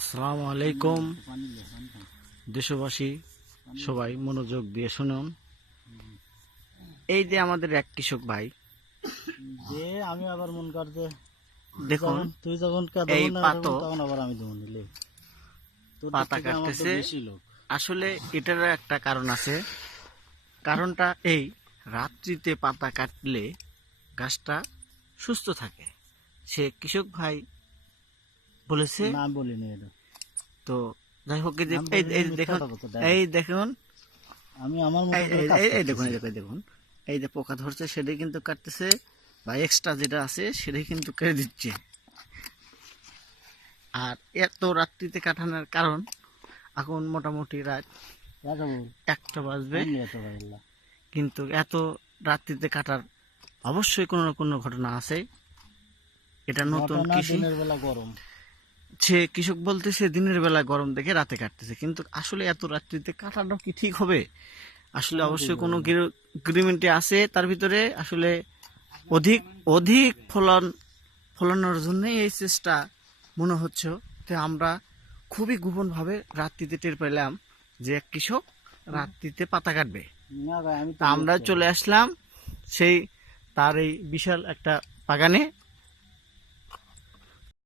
আসসালামু আলাইকুম। দেশবাসী সবাই মনোযোগ দিয়ে শুনুন। এই যে আমাদের এক কৃষক ভাই যে আমি আবার মন কর যে দেখুন তুই যখন এই পাতো তখন আবার আমি দেবো নিলে পাতা কাটতেছে। আসলে এটার একটা কারণ আছে। কারণটা এই রাত্রিতে পাতা কাটলে গাছটা সুস্থ থাকে। সে কৃষক ভাই বলেছে। না বলিনি এটা। তো যাই হোক এই দেখুন। এই দেখুন। আমি আমার এই দেখুন এই দেখুন। এই যে পোকা ধরছে সেটাই কিন্তু কাটতেছে। বা এক্সট্রা যেটা আছে সেটাই কিন্তু কেটে দিচ্ছে। আর এত রাত্রিতে কাটানোর কারণ এখন মোটামুটি রাত একটা বাজবে। কিন্তু এত রাত্রিতে কাটার অবশ্যই কোনো না কোনো ঘটনা আছে। এটা নতুন কৃষি। বেলা গরম। সে কৃষক বলতেছে দিনের বেলা গরম দেখে রাতে কাটতেছে। কিন্তু আসলে এত রাত্রিতে কাটানো কি ঠিক হবে? আসলে অবশ্যই কোনো এগ্রিমেন্টে আছে তার ভিতরে। আসলে অধিক অধিক ফলন ফলানোর জন্যই এই চেষ্টা মনে হচ্ছে। তো আমরা খুবই গোপনভাবে রাত্রিতে টের পেলাম যে এক কৃষক রাত্রিতে পাতা কাটবে। না আমি তা আমরা চলে আসলাম সেই তার এই বিশাল একটা বাগানে।